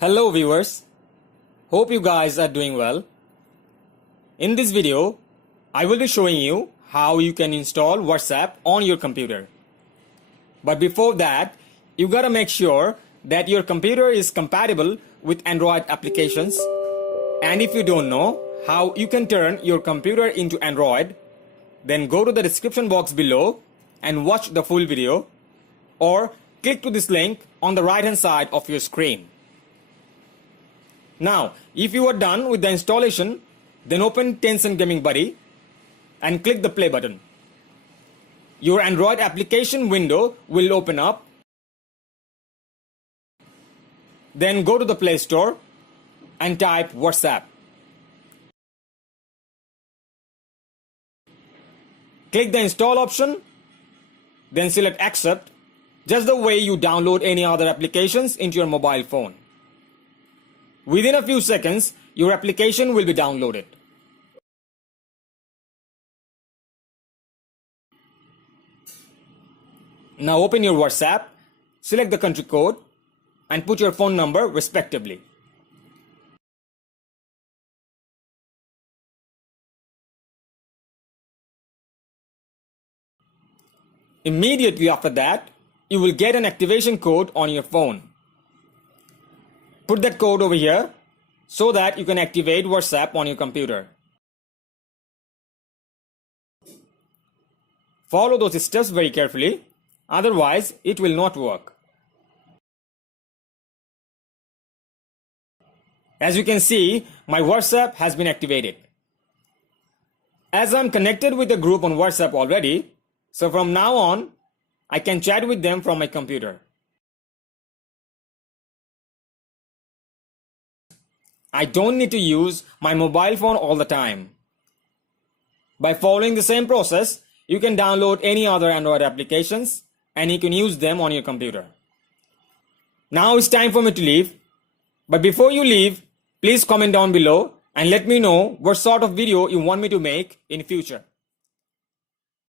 Hello viewers, hope you guys are doing well. In this video, I will be showing you how you can install WhatsApp on your computer. But before that, you gotta make sure that your computer is compatible with Android applications. And if you don't know how you can turn your computer into Android, then go to the description box below and watch the full video, or click to this link on the right hand side of your screen. Now, if you are done with the installation, then open Tencent Gaming Buddy and click the play button. Your Android application window will open up. Then go to the Play Store and type WhatsApp. Click the install option, then select accept, just the way you download any other applications into your mobile phone. Within a few seconds, your application will be downloaded. Now open your WhatsApp, select the country code, and put your phone number respectively. Immediately after that, you will get an activation code on your phone. Put that code over here so that you can activate WhatsApp on your computer. Follow those steps very carefully, otherwise it will not work. As you can see, my WhatsApp has been activated. As I'm connected with the group on WhatsApp already, so from now on, I can chat with them from my computer. I don't need to use my mobile phone all the time. By following the same process, you can download any other Android applications and you can use them on your computer. Now it's time for me to leave. But before you leave, please comment down below and let me know what sort of video you want me to make in future.